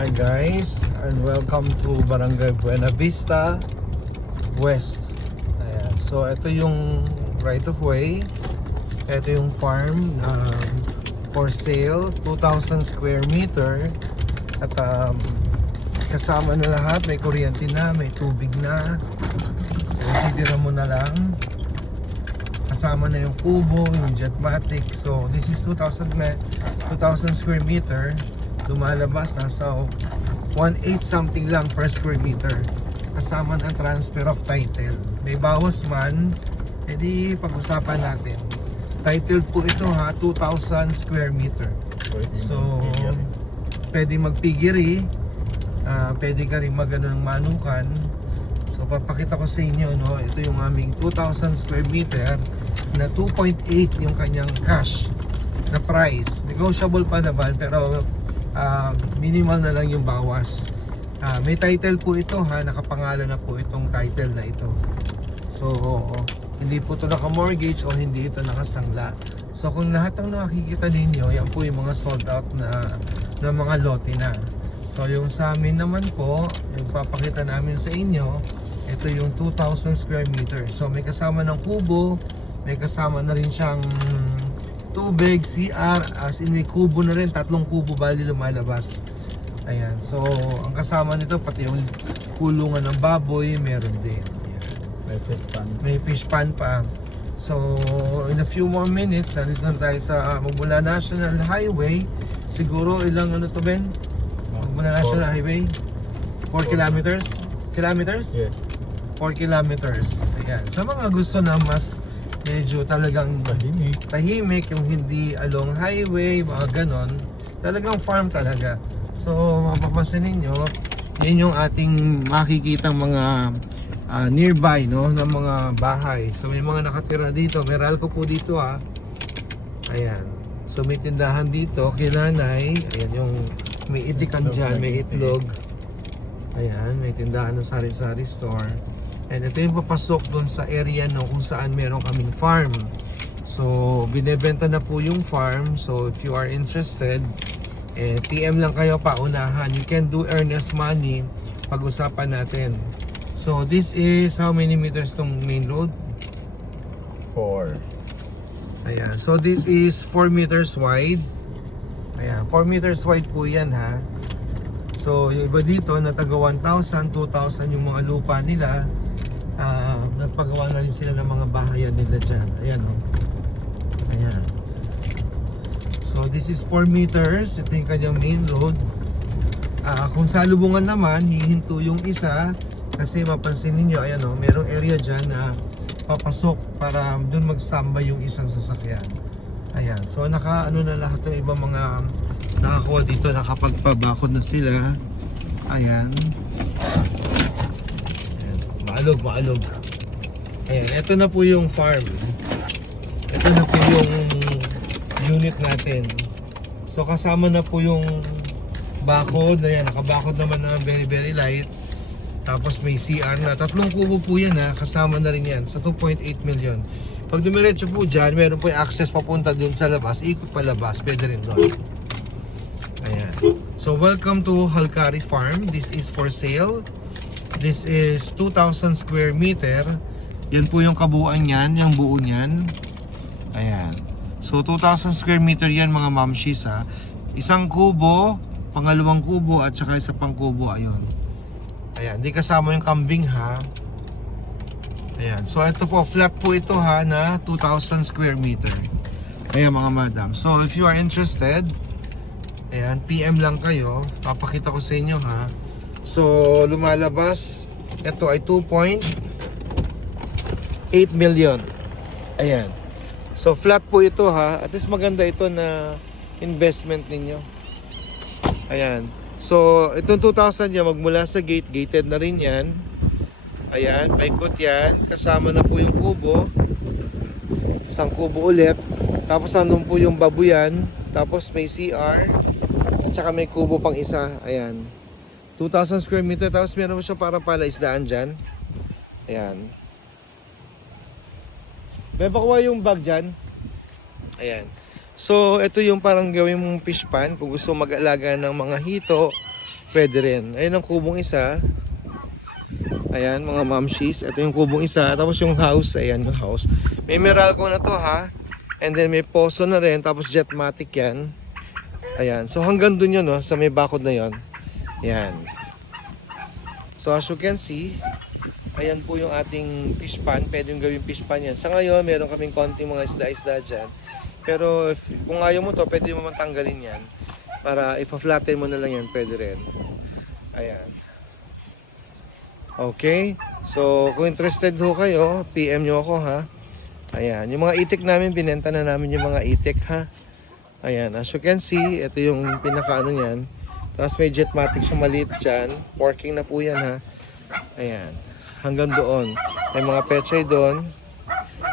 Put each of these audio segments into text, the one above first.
Hi guys, and welcome to Barangay Buena Vista West. Ayan. So ito yung right of way. Ito yung farm for sale, 2,000 square meter. At kasama na lahat, may kuryente na, may tubig na. So titira mo na lang. Kasama na yung kubo, yung jetmatic. So this is 2,000 square meter. Lumalabas nasa 1.8 something lang per square meter, kasama ng transfer of title. May bawas man, edi pag-usapan natin. Title po ito ha, 2,000 square meter. So pwede magpigiri, pwede ka rin magano ng manukan. So papakita ko sa inyo, no, ito yung aming 2,000 square meter na 2.8 yung kanyang cash na price. Negotiable pa naman, pero minimal na lang yung bawas. May title po ito ha, nakapangalan na po itong title na ito. So hindi po ito naka-mortgage o hindi ito nakasangla. So kung lahat ng nakikita ninyo, yan po yung mga sold out na mga lote na. So yung sa amin naman po, yung papakita namin sa inyo, ito yung 2,000 square meter. So may kasama ng kubo, may kasama na rin siyang tubig, CR, as in may kubo na rin, 3 kubo bali lumalabas. Ayan, so ang kasama nito pati yung kulungan ng baboy, meron din. Ayan. May fish pan pa. So in a few more minutes, nandito na tayo sa Magmula National Highway. Siguro ilang ano to, Ben? Magmula National Highway 4 kilometers? Kilometers? Yes. 4 kilometers. Ayan, sa mga gusto na mas medyo talagang tahimik, yung hindi along highway, mga ganon, talagang farm talaga. So mapapansin ninyo, yan yung ating makikitang mga nearby, no, ng mga bahay. So may mga nakatira dito, meral ko po dito ha. Ayan, so may tindahan dito, kinanay. Ayan yung may itikan dyan, may itlog. Ayan, may tindahan ng sari-sari store. And ito yung papasok doon sa area no, kung saan meron kaming farm. So binebenta na po yung farm. So if you are interested, PM lang kayo paunahan. You can do earnest money. Pag-usapan natin. So this is how many meters tong main road? 4. Ayan. So this is 4 meters wide. Ayan, 4 meters wide po yan ha. So yung iba dito nataga 1,000, 2,000 yung mga lupa nila. Nagpagawa na rin sila ng mga bahayan nila dyan. Ayan o. Ayan. So this is 4 meters. Ito yung kanyang main road. Kung sa lubungan naman, hihinto yung isa. Kasi mapansin ninyo, ayan o, merong area dyan na papasok para dun mag-standby yung isang sasakyan. Ayan. So naka-ano na lahat ng ibang mga nakakuha dito. Nakapagpabakod na sila. Ayan. Maalog. Ayan, ito na po yung farm. Ito na po yung unit natin. So kasama na po yung bakod. Ayan, nakabakod naman na very very light. Tapos may CR na. 3 kubo po yan ha. Kasama na rin yan. Sa 2.8 million. Pag dumiretso po dyan, meron po yung access papunta dun sa labas. Ikot pa labas. Pwede rin doon. Ayan. So welcome to Halcari Farm. This is for sale. This is 2,000 square meter. Yan po yung kabuuan niyan, yung buo niyan. Ayan. So 2,000 square meter yan mga mamshis ha. Isang kubo, pangalawang kubo at saka isa pang kubo. Ayun. Ayan, di kasama yung kambing ha. Ayan. So ito po, flat po ito ha na 2,000 square meter. Ayan mga madam. So if you are interested, ayan, PM lang kayo. Papakita ko sa inyo ha. So lumalabas, ito ay 2.8 million. Ayan. So flat po ito ha. At least maganda ito na investment ninyo. Ayan. So itong 2,000 yan, magmula sa gate, gated na rin yan. Ayan, paikot yan. Kasama na po yung kubo. Isang kubo ulit. Tapos nandun po yung babuyan. Tapos may CR. At saka may kubo pang isa. Ayan. 2,000 square meter. Tapos meron mo siya para palaisdaan dyan. Ayan. May bakuha yung bag dyan. Ayan. So ito yung parang gawin mong fish pan. Kung gusto mag-alaga ng mga hito pwede rin. Ayun ang kubong isa. Ayan, mga mamshies. Ito yung kubong isa. Tapos yung house, ayan yung house. May Meralco na to ha. And then may poso na rin. Tapos Jetmatic yan. Ayan. So hanggang dun yun, no? Sa may bakod na yun. Ayan. So as you can see, ayan po yung ating fish pan. Pwede yung gawing fish pan yan. Sa ngayon, meron kaming konting mga isda-isda dyan. Pero kung ayaw mo to, pwede mo matanggalin yan. Para ipa-flatten mo na lang yan, pwede rin. Ayan. Okay. So, kung interested ho kayo, PM nyo ako ha. Ayan. Yung mga itik namin, binenta na namin yung mga itik ha. Ayan. As you can see, ito yung pinaka-ano yan. Tapos may Jetmatic siya maliit dyan. Working na po yan ha. Ayan. Hanggang doon. May mga pechay doon.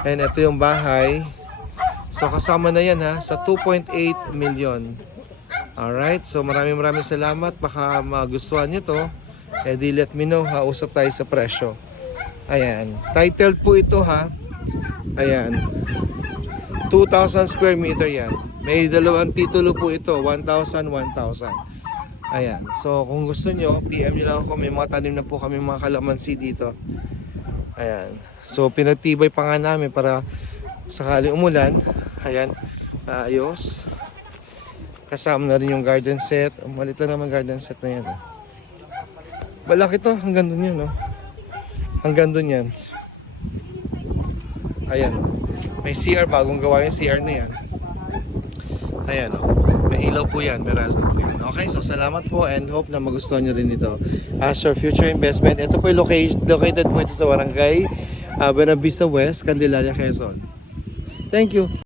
And ito yung bahay. So, kasama na yan ha. Sa 2.8 million. Alright. So, maraming salamat. Baka magustuhan nyo to. Eh di let me know ha, usap tayo sa presyo. Ayan, titled po ito ha. Ayan, 2,000 square meter yan. May dalawang titulo po ito, 1,000, 1,000. Ayan, so kung gusto nyo, PM nyo lang ako. May mga tanim na po kami mga kalamansi dito. Ayan, so pinagtibay pa nga namin para sakali umulan. Ayan, ayos. Kasama na rin yung garden set. Malit lang naman garden set na yan. Malaki to, hanggang dun yun, no? Hanggang dun yan. Ayan. May CR, bagong gawa yung CR na yan. Ayan, no? May ilaw po yan, Meralco po yan. Okay, so salamat po and hope na magustuhan nyo rin ito. As your future investment, ito po yung located po ito sa Barangay Buena Vista West, Candelaria, Quezon. Thank you.